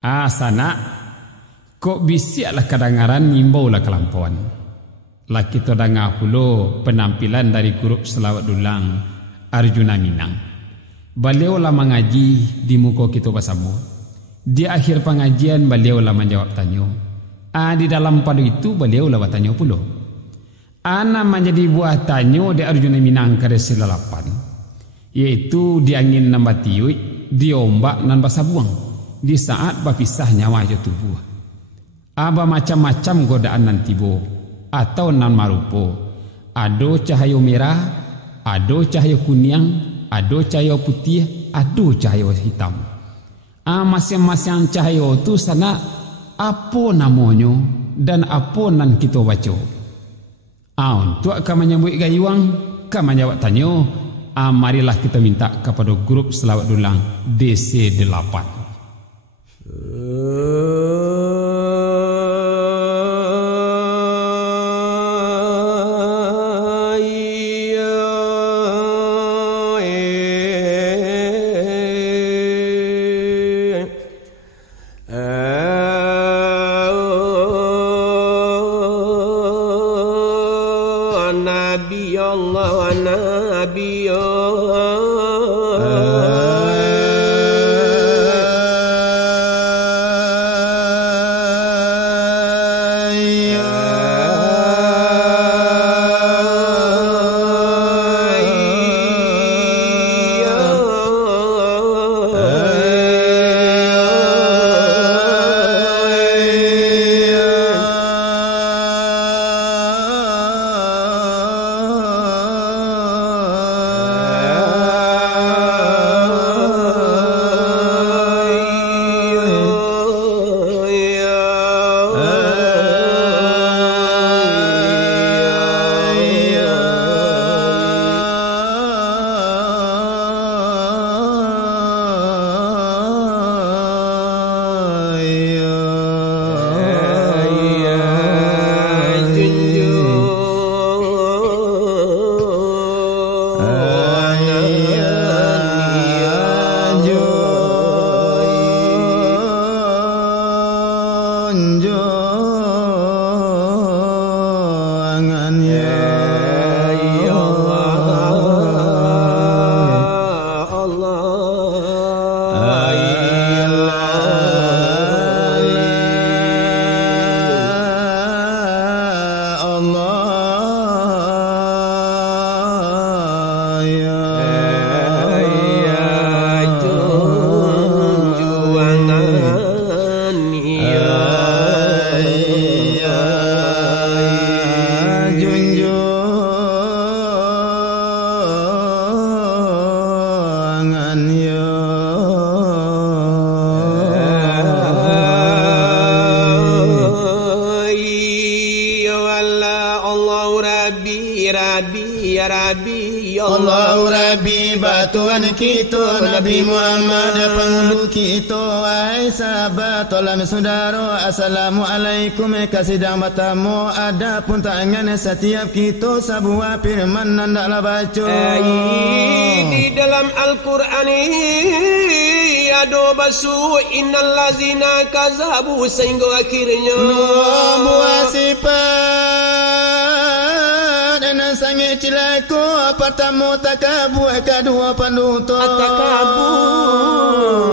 Sana kok bisiaklah kadangaran ngimbau lah kelampauan. Lah kita dengar pula penampilan dari grup selawat dulang Arjuna Minang. Beliau lah mengaji di muka kita bersama. Di akhir pengajian beliau lah menjawab tanya. Di dalam padu itu beliau lah bertanya pula. Ana menjadi buah tanya di Arjuna Minang karesi lalapan. Iaitu di angin nambah tiuik, di ombak nan basah buang. Di saat berpisah nyawa je tubuh. Aba macam-macam godaan nan tibo atau nan marupo. Ado cahaya merah, ado cahaya kuning, ado cahaya putih, ado cahaya hitam. Masing-masing cahaya tu sana apa namanya dan apa nan kita baca. Untuk akan menyambut gayuang, akan menjawab tanya. Marilah kita minta kepada grup selawat dulang DC8. Tuhan kita Nabi Muhammad penghulu kita ai sahabat tolong saudara assalamualaikum kasidang bertamu adapun tangan setiap kita sebuah firman hendaklah baca di dalam Al-Qur'an ada basu innal ladzina kazabu sehingga akhirnya buah sifat dan sangat cilaku pertama takabur kedua panuto takabur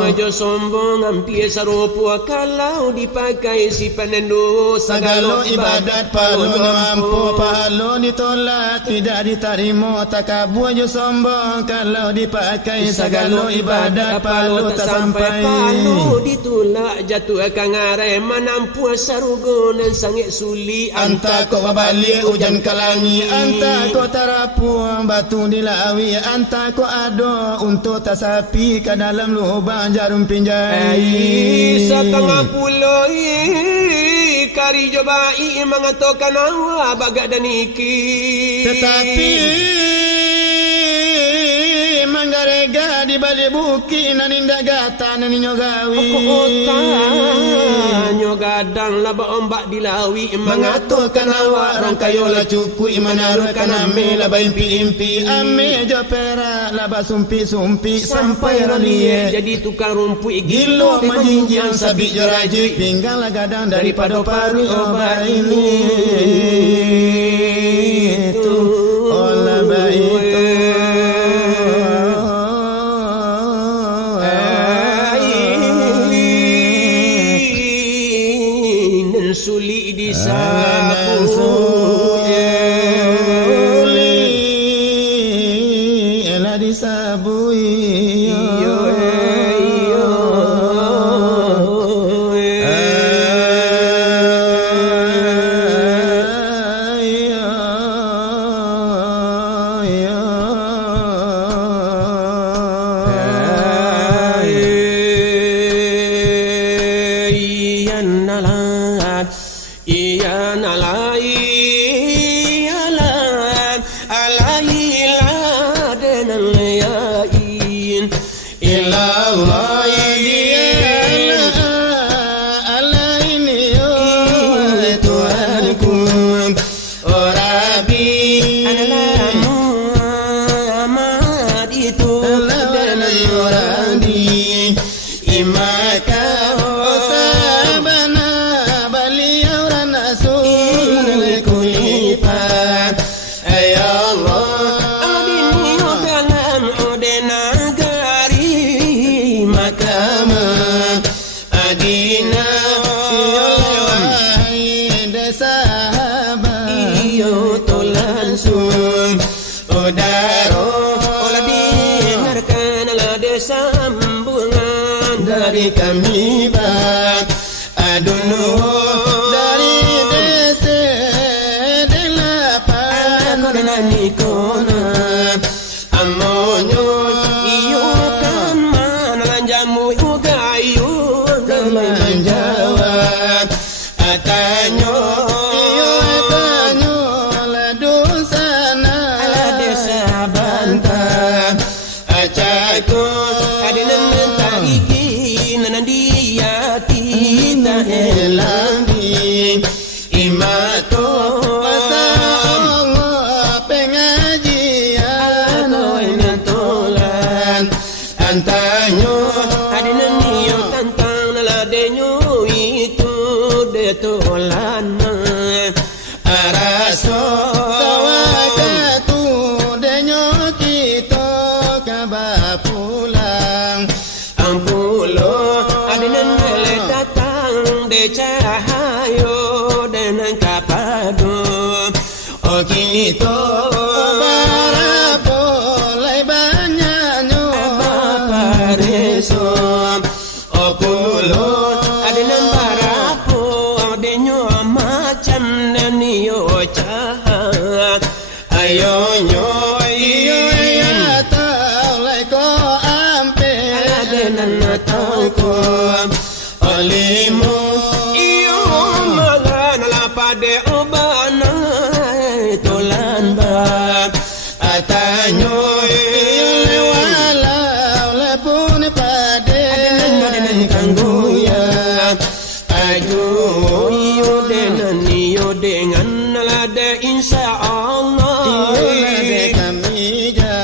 aja sombong hampir serupa kalau dipakai si penendo segala ibadat pahala mampu pahala ditolak tidak diterima takabur aja sombong kalau dipakai segala ibadat pahala tak sampai pahala ditolak jatuh akan ngarai menampu sarugo nan sangat sulit anta kau balik hujan kalangi anta kau tarapu batu dilawi anta kau ada untuk tasapi ke dalam lubang jarum pinjai setengah pulau kari jobai mengatakan awak bagak dan iki tetapi manggarega di balik bukit nan indah gata nan nyogawi nyoga ladang laba ombak dilawi mengaturkan awak rangkayola cukui menaruhkan ame laba impi-impi ame jo perak laba sumpi-sumpi sampai rolie jadi tukang rumput gilo menjinjang sabik jo raji pinggang lah gadang daripada paru obat ini itu olah baik sulit disapu sulit elah disabui kami bak aduno dari desa delapan konani kona amonyo iyo kan mana jamu uga iyo dalam jawab atanyo iyo atanyo la dosana ala desa bantah acako adinan tariki dia tidak elangi imato pasang pengajian tolan antanyo adinan niyo tantang naladenyo itu de tolan araso sawakatu denyo kita kabapulang ampulo cahayo dengan kapado oh kita barapo lai banyaknya bapareso oh pulo adenan barapo adenyo macam naniyo cahat ayo nyo iyo ya tau lai ko ampe adenan tau ko olimo de obana tolan ba atanyo wala la pun pade kangguya ayo yo dengan lada insyaallah de kami ja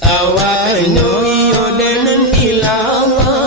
awanyo yo dengan ilallah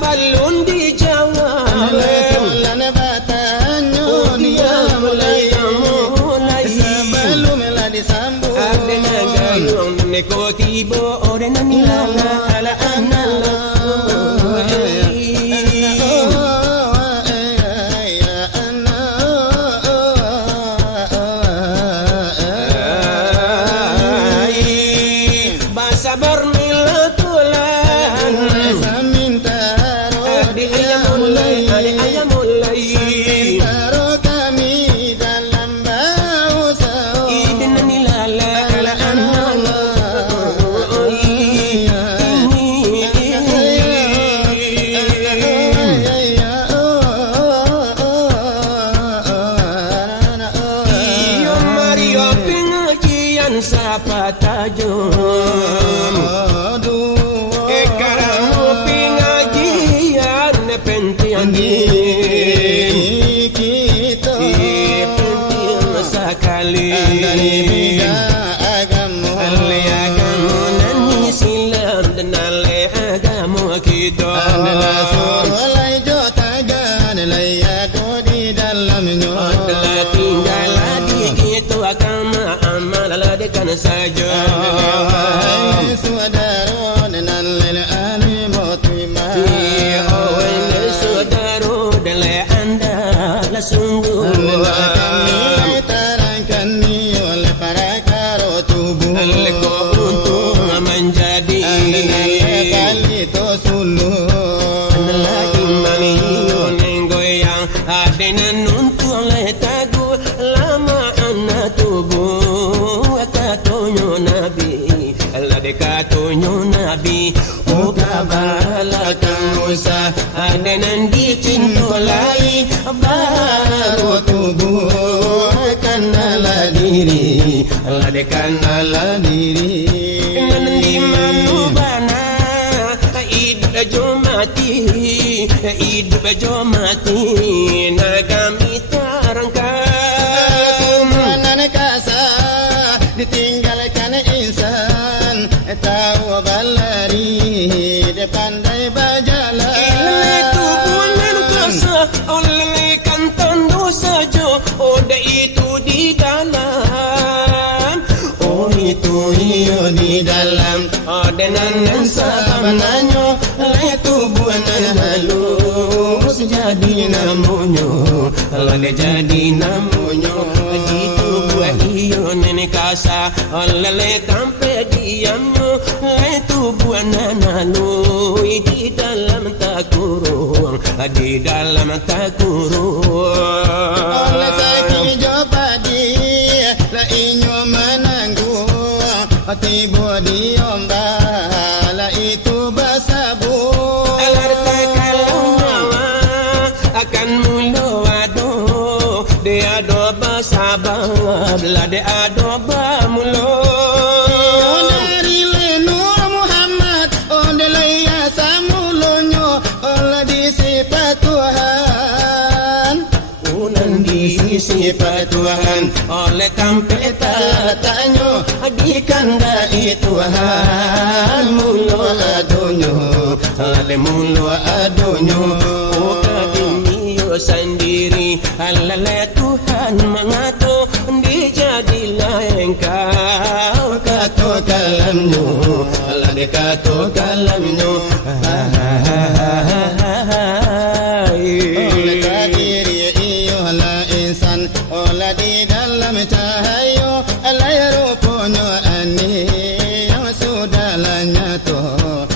balon di Jawa lan batanyo mulai ayam mulai taruh kami dalam bau saur idna nilala ala Sapa tajum Ekaramu pingajian Nepentian kita Penting sekali dari bida agamu Nani silam dan ale agamu kita adalah suruh laijo tagan layado di dalamnya adalah tinggal di kita agama amal ladekan saja saudara dan lele ali motima saudara dan le anda la sungguh kami terangkan ni oleh para karo tubuh untuk menjadi kali to sulu lagi mani nenggoyang adenan untuk le tagu lama anak tubuh katonyo nabi lade katonyo nabi o kabalakan Musa adenan dicintolai baru tubuh kanala diri lade kanala diri di manubana hidup jomati nagami tarangkan mana kasa ditinggalkan insan tahu balari pandai berjalan itu bulan kasa oleh kantan dosa jo oda itu di dalam itu iyo di dalam odenan sabananyo itu bulan halus jadi namunyo lade jadi namunyo itu buah iyo nenek kasa oleh tampe diamnya itu buanan halus di dalam takurung di dalam takurung oleh sakit jopadi la inyo menanggung tibo diomba la itu basabu harta kalau nyawa akan mulu ado dia do basabab la dia do bamulo dari lenur Muhammad ondelaya samulonyo ola di sifat Tuhan unan di sifat Tuhan oleh tampe tatanyo di kandai Tuhan mulo adonyo ale mulo adonyo o kadimiyo sendiri alale Tuhan mengato dijadilah engkau kato kalamnya alade kato kalamnya oleh kadiri iyo la insan ola di dalam cahaya alai rupunyo ani yang sudah lanyato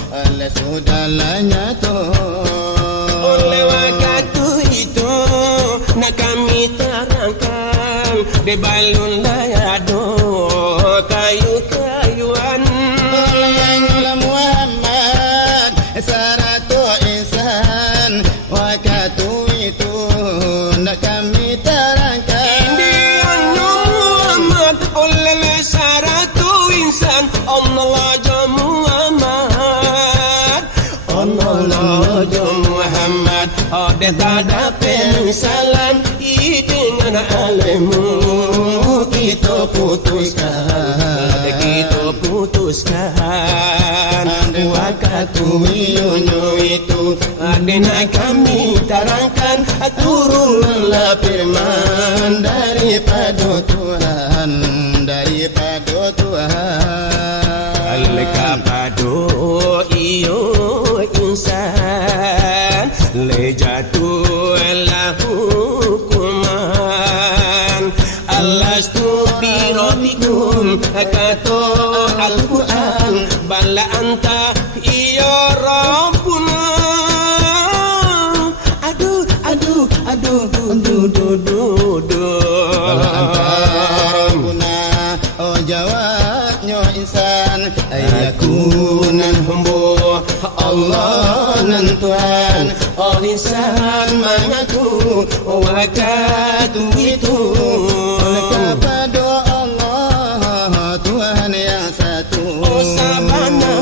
oleh sudah lanyato oleh waktu itu nak kami terangkan di balun layado kayu-kayuan oleh Muhammad saratu insan waktu itu nak kami terangkan Muhammad oleh saratu insan Allah Muhammad Allah Muhammad ode tada pensalan dengan alemu kita putuskan waktu itu adena kami terangkan turunlah firman daripada Tuhan al-kapado iyo insan lejatulah hukuman alastu birabbikum kata Al-Quran bala anta iya Rabbuna insan mengaku waktu itu kepada Allah Tuhan yang satu. Oh sabana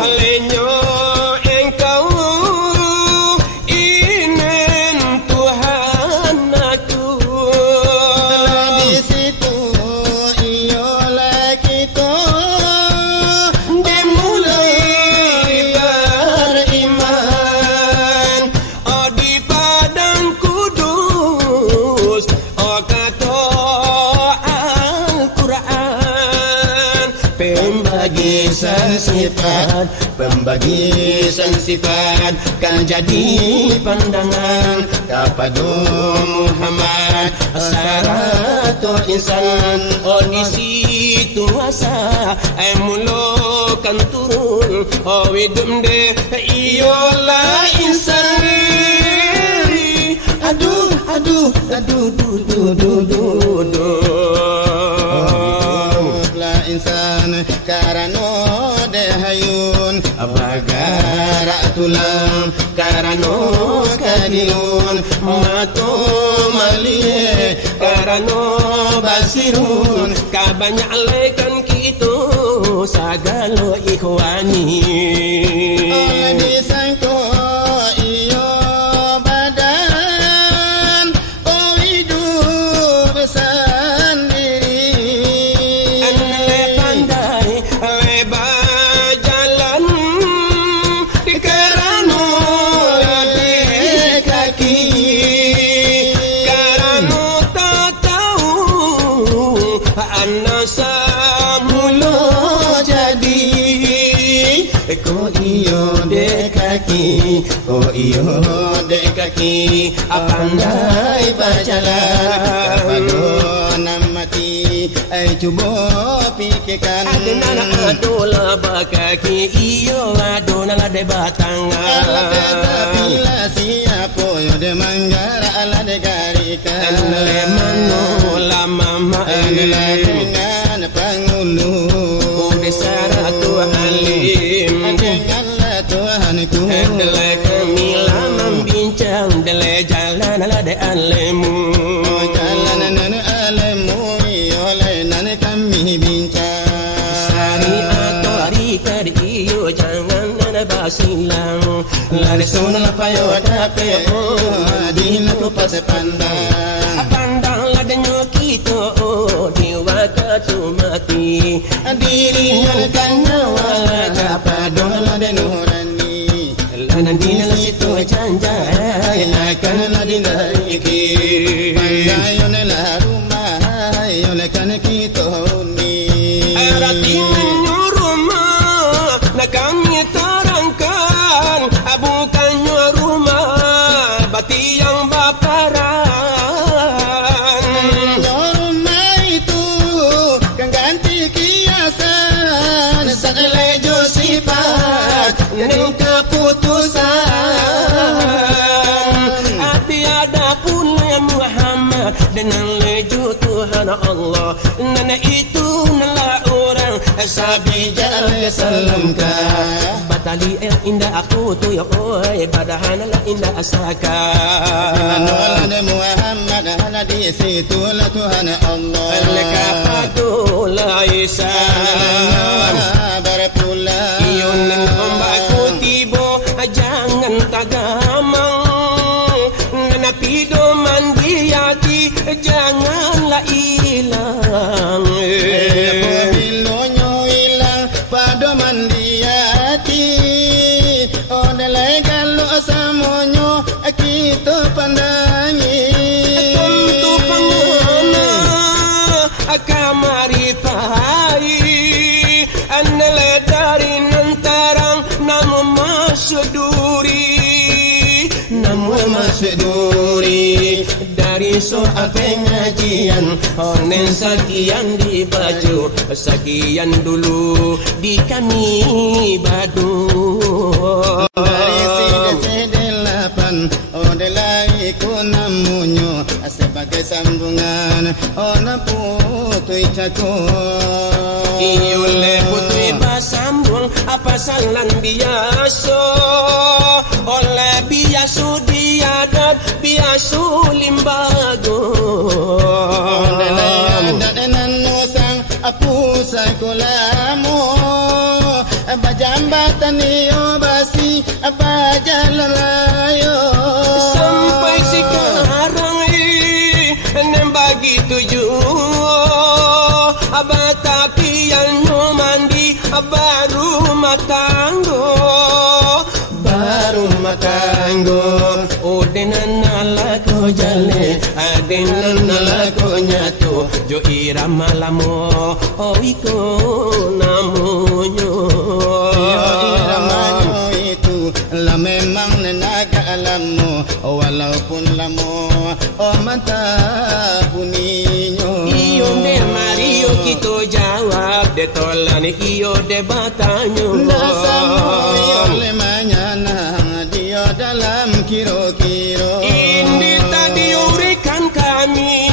alenyo engkau ingin Tuhan aku di situ ialah kita dimulai beriman di padang kudus kata Al-Quran pembagisan sifat kan jadi pandangan kepada Muhammad sarato insan di situ asa mulukan turun widum de iyola insan aduh la insan karano dehayun abagara tulang karano kadilun mato malie karano basirun kabanyak lekan kita sagalo ikhwani oleh disangko iyo badan hidup sendiri anle pandai lebar jalan kerana di kaki kerana tak tahu anasa mula jadi ko iyo de kaki pandai berjalan kepada namati cuba pikirkan adola bakaki iyo adola de batangan bila siapa yo de manggara ala de garikan le manola mama dengan pangulu de saratu alim denganlah Tuhanku dele kami lama bincang dele jalan ala de alemu jalanan alemu oleh nan kami bincang syariat tarika iyo jangan ada basilang lari sunah payo dape dina tu pas pandang la denyo kita di waktu mati dirinya kan nyawa kepada la nurani lana dina la situ janja kan la dina iki pandayon la rumah yon kan kita ni aratin rumah nak kami terangkan bukan rumah bati yang baparan rumah itu kan ganti kiasan selejo sifat yang keputusan ada pun Muhammad dengan leju Tuhan Allah nana itu nala orang sabi jalan salamka batali indah aku tu ya oi badahan la indah asaka nala de Muhammad hana di situ la Tuhan Allah leka patu la isa barapula iyon ngombaku tibo jangan tagamang nana pido mandiati janganlah hilang bilonyo hilang pada mandiati odele galo samonyo kita pandangi tentu pangona akamari pai anele dari nantarang namu masuk duri dari soal pengajian onen sekian di baju sekian dulu di kami badu dari sedelapan odelai ku namunyo sebagai sambungan ona putui cako iule putui basambung apa salan biasa oleh biasa di masuk limbago Danan nusang apu sekolahmu Bajambatan iyo basi bajalan rayo sampai sekarang bagi tujuh tapi yang mandi baru matanggo Odenan nalako jale adenan nalako nyato jo irama lamo iko namonyo iramanyo itu la memang nenaga alamu walaupun lamo mata puninyo iyo de Mario kito jawab de tolan iyo de batanyo nasamo iyo le mañana dia dalam kiro-kiro ini tadi urikan kami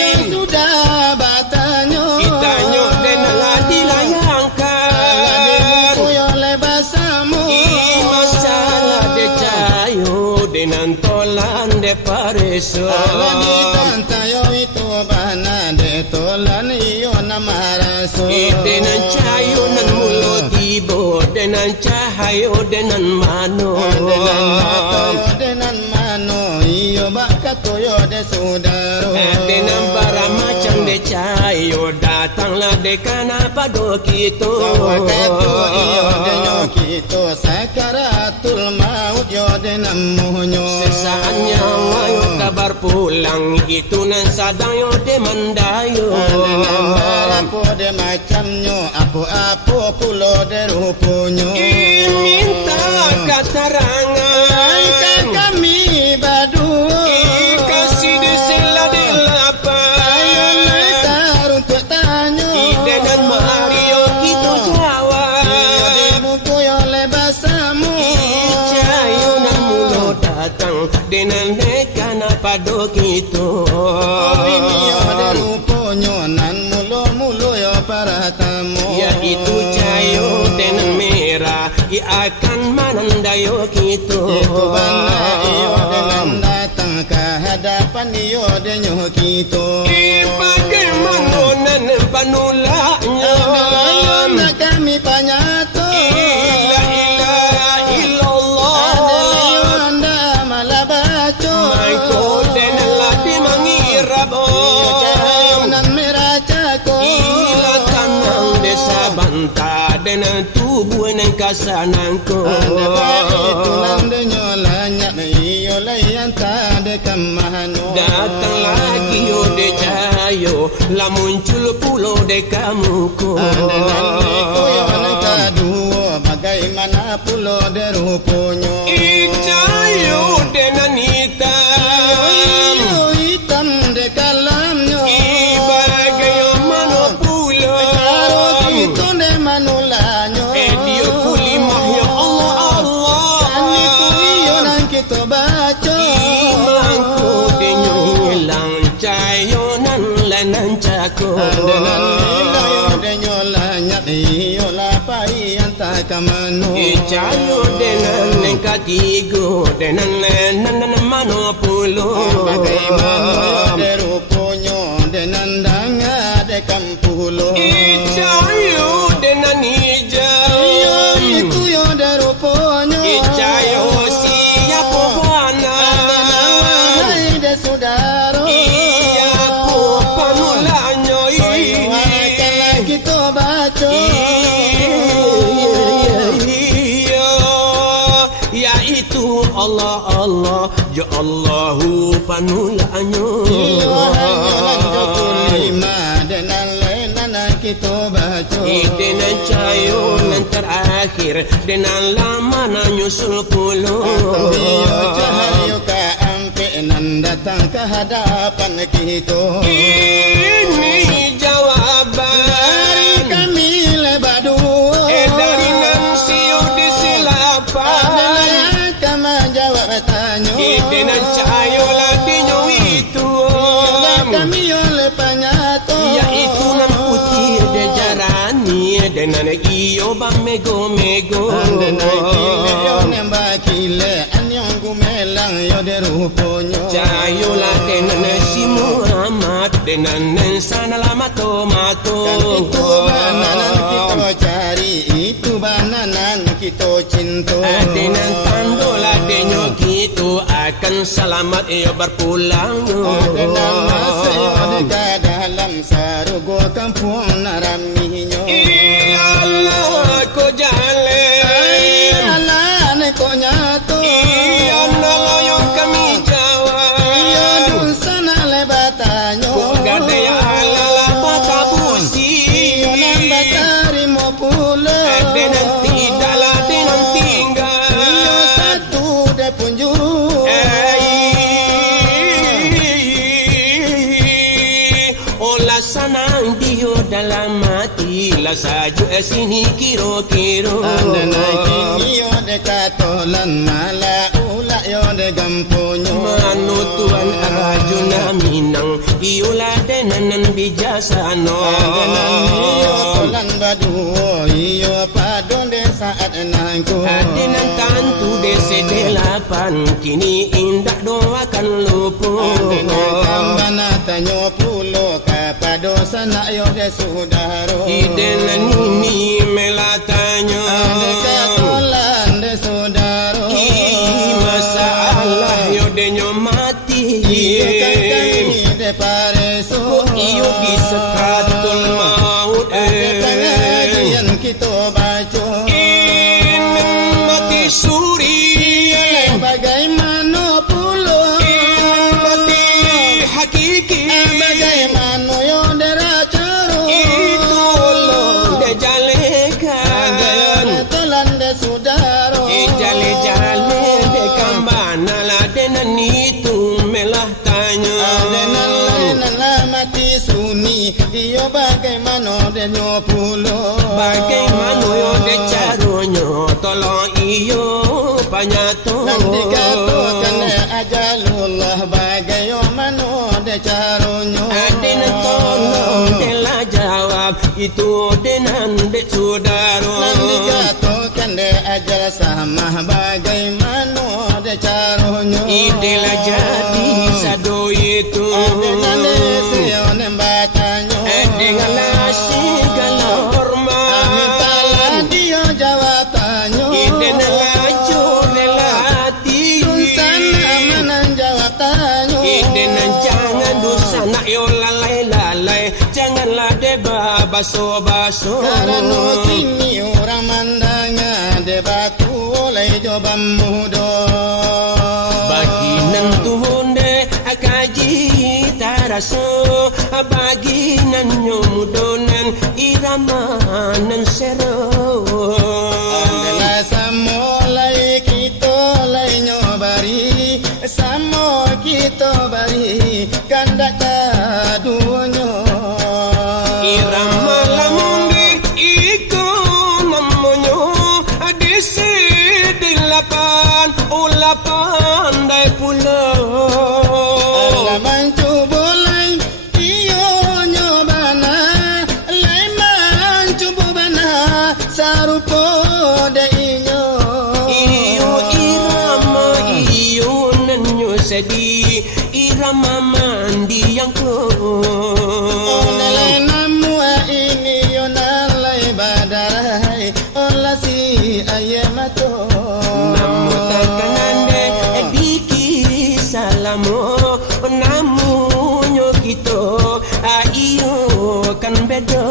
yang sudah batanyo kitanyo dan dilayangkan yo le basamu masalah de cayo dengan tolan de pareso di tantayo itu bana de tolan iyo namaraso dengan cayo nan mulut ibo dengan cahayo dengan mano dengan mano iyo bakatoyo de sudaro dengan bara macam de cayo datanglah de kana pado kito sawakato iyo de nyokito sakaratul maut yo de namuhyo sesaat nyawa yo kabar pulang itu nan sadang yo de mandayo apa de macamnyo apo pulo de rupunyo minta keterangan kami badu kasih di sila di lapan untuk tanyo dengan Mario kita jawab buku yo lebasamu cayo nan mulo datang dengan dekana pado kita ini yo de rupunyo nan mulo yo para tamu yaitu cayo dengan merah akan menandayo kita itu bana iyo dengan datang ke hadapan iyo denyo kita bagaimana nan panulanya na kami panyato la ilaha illallah anda malabaco mai koden lati mangirabo nan meracako ila tanang desa banta dengan tubuh nan kasanangko tulang denyo lanyak iyo layan tade kamahano datang lagi yo de cayo la muncul pulau de kamuko dengan yo nan kaduo bagaimana pulo de ruponyo cayo de nanita hitam de kalamnyo bagaimana pulau itu de manulanyo dia kulimah ya Allah Allah aniku iyo nan kita baca mangko de nyilang cayo nan lenan cako dengan iyo de nyolanya iyo lapai anta kamano cayo de nan katigo de nan lenan mano pulo bagaimana de ruponyo de nandanga de kampulo cayo de nan hijau itu yo de ruponyo cayo siapa wana de sudaro iya po panulanyo kala kita baca ya itu Allah Allah ya Allahu panulanyo lima dengan lenan kita baca dengan cayo nan terakhir dengan lama na nyusul pulau cahayo ka ampe nan datang ke hadapan kita ini jawaban kami lebadu dari namsio di silapan kama jawab tanya dengan cayo ladinyo itu kami oleh panyato yaitu nan putih de jarani dengan iyo bamego mego dengan kile nembakile anyong gumelang yo de ruponyo Cayolah dengan si Muhammad dengan sana lama tomato. Itu bananan kita cari, itu bananan kita cinta. Dengan tandolah denyo gitu akan selamat yo berpulang. Dengan masa yo dekat dalam sarugo kampung naraminya. Ya Allah ko jale. Allah ne ko nyato. Ya Allah yo kami jawa. Ya dun sana lebatanyo. Ko gade ya Allah bata busi. Yo nan batari mo pula. Dengan tidaklah dengan tinggal. Yo satu de punjuru. Olah sanang dio dalam hati lah saja sini kiro-kiro. Anda naik yo de katolan mala ula yo de gamponyo. Manu tuan Arjuna Minang iolah denanan bijasano. Anda yo tolan badu yo padon de saat nangku. Denan tantu dese delapan kini indah doakan lupu. Anda kambana tanyo pulo kapado sana yo de sudaro. Idenan ini melatanyo. Anda katolan de sudaro. Masalah yo denyo mati. Iyo kami de pareso. Iyo di sekratul maut. Pengajian kita baca. Mati suri. Bagaimana pulo. Mati hakiki. Bagaimana yo deracaro. Itu lo de jalekan. Tolan de sudaro. Jale-jale de kambana la denan itu melah tanya. Denan mati suni. Iyo bagaimana de nyo pulo. Bagaimana yo de caronyo tolong iyo panyato. Nanti katakan ajalullah bagaimana de caronyo. Adenan tolong telah jawab itu denan de sudaro. Nanti katakan ajal sama bagaimana de caronyo. Idelah jadi sado itu. Dengan lesion embatanyo. Denganlah segala hormat. Mintalah dia jawatanyo. Denganlah jolelati. Sana manan jawatanyo. Denan jangan dosa nak yo lalai-lalai. Janganlah deba baso-baso. Karena kini orang mandangnya debatu oleh jobam mudo. Bagi nan tuhun de akaji taraso. Bagi nan nyomudonan irama nan sero. Adalah samolai kita lai nyobari. Samo kita bari kandak kadunya. Irama lamundi iko namonyo adisi dilapan ulapan dai pulau. Alaman cubulai iyo nyobana laiman cububana sarupo de inyo. Iyo irama iyo nanyo sedih irama mandi yang ko. Onalai namua ini onalai badarai ola si ayemato. Namu takanande diki salamo namu nyo kito ayo kan bedo.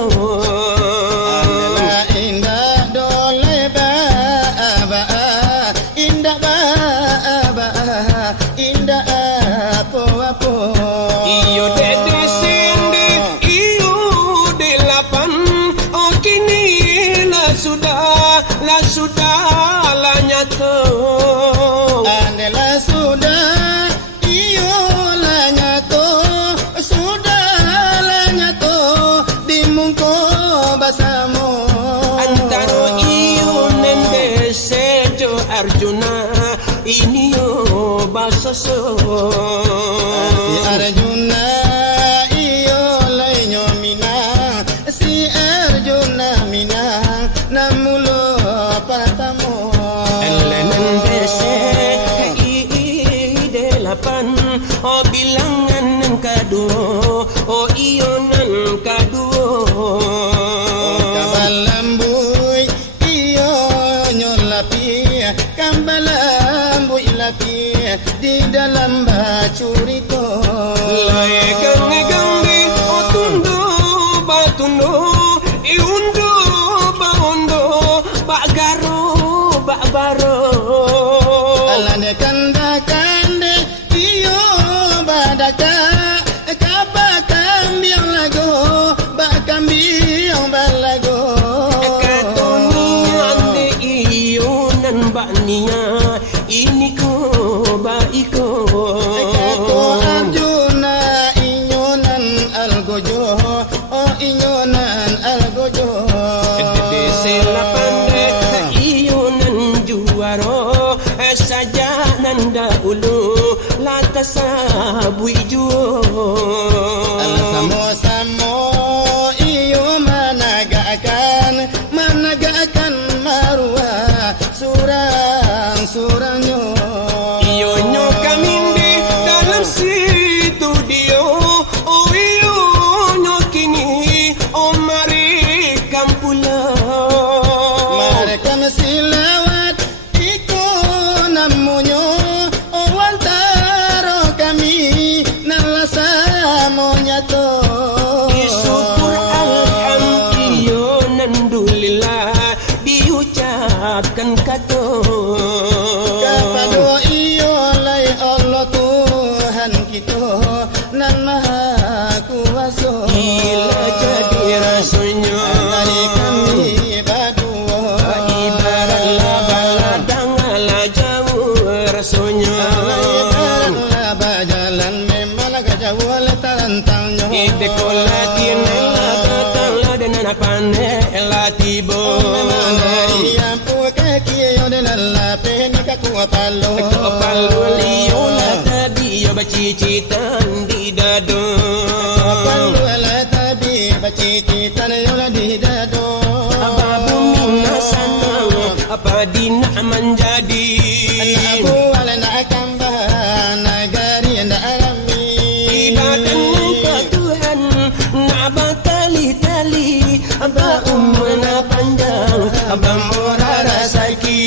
Adalah indah dole ba indah ba indah apa. Iyo dede sende iyo delapan oh kini la sudah la nyato. Adalah sudah iyo la nyato di mungko basamu. Antaro iyo nende sejo Arjuna ini yo basoso. Si Arjuna iyo lai nyomina. Si Arjuna mina namulo patamu. Elenan dese lapan oh bilangan nan kaduo oh iyo nan kaduo kabalambui iyo nyolapi kambalambui lapi di dalam bacurito laikan gambi oh tundo batundo iundo baondo bagaro babaro alane kanda kande iyo badaka kabakambiang lago bakambiang balago katonian de iyo nan bania ini ko baiko kato arjuna inyonan algojo oh inyonan algojo selapande iyo nan juaro saja nan dahulu lantas sabui juo samo-samo iyo managakan marwa surang-surangnya iyo nyo kamindi dalam studio oh iyo nyo kini oh mari kampula mereka silawat iko namunyo oh wantaro kami nalasa monyato syukur alhamdulillah nandulillah diucapkan kato kapado iyo lai Allah Tuhan kita nan maha kuasa ila jadi rasanya dari kami berdua ibarat ladang ala jauh rasanya ibarat jalan memang agak jauh terentangnya ide kolatin datang dan apane latibo dari ampu kaki yo dan lape ni kaku palo liyo la tabi yo bacicitan di dado palo la tabi bacicitan yo la di dado ababu minna sanang apa dina menjadi abu wala na kamba nagari nda alami ibadan ke Tuhan nak bertali-tali aba umurna panjang aba murah rezeki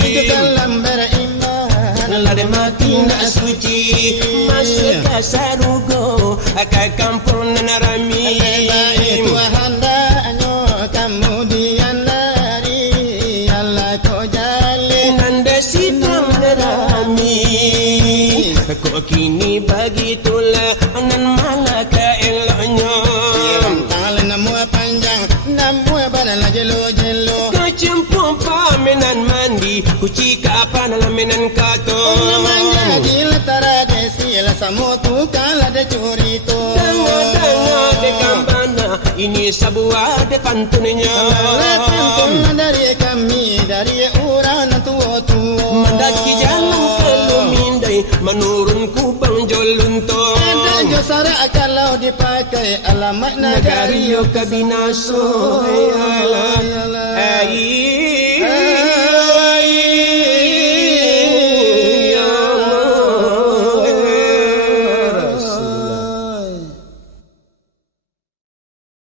itu dalam beriman lade mati nak suci masuk ke sarugo akan kampung nanarami itu handanya kemudian lari Allah kau jalin nanda sidang nerami kok kini bagitulah nan malaka eloknya tali namu panjang namu badala jelo kecempung pamenan mandi kuci ke apa dalam menan kato menjadi letara desi samu tu kala de curito danga de kambana ini sebuah de pantunnya pantun dari kami dari orang tua mendaki jalan kelumindai menurun kubang joluntong ada josara kalau dipakai alamat negari yo kabinaso Ayalah.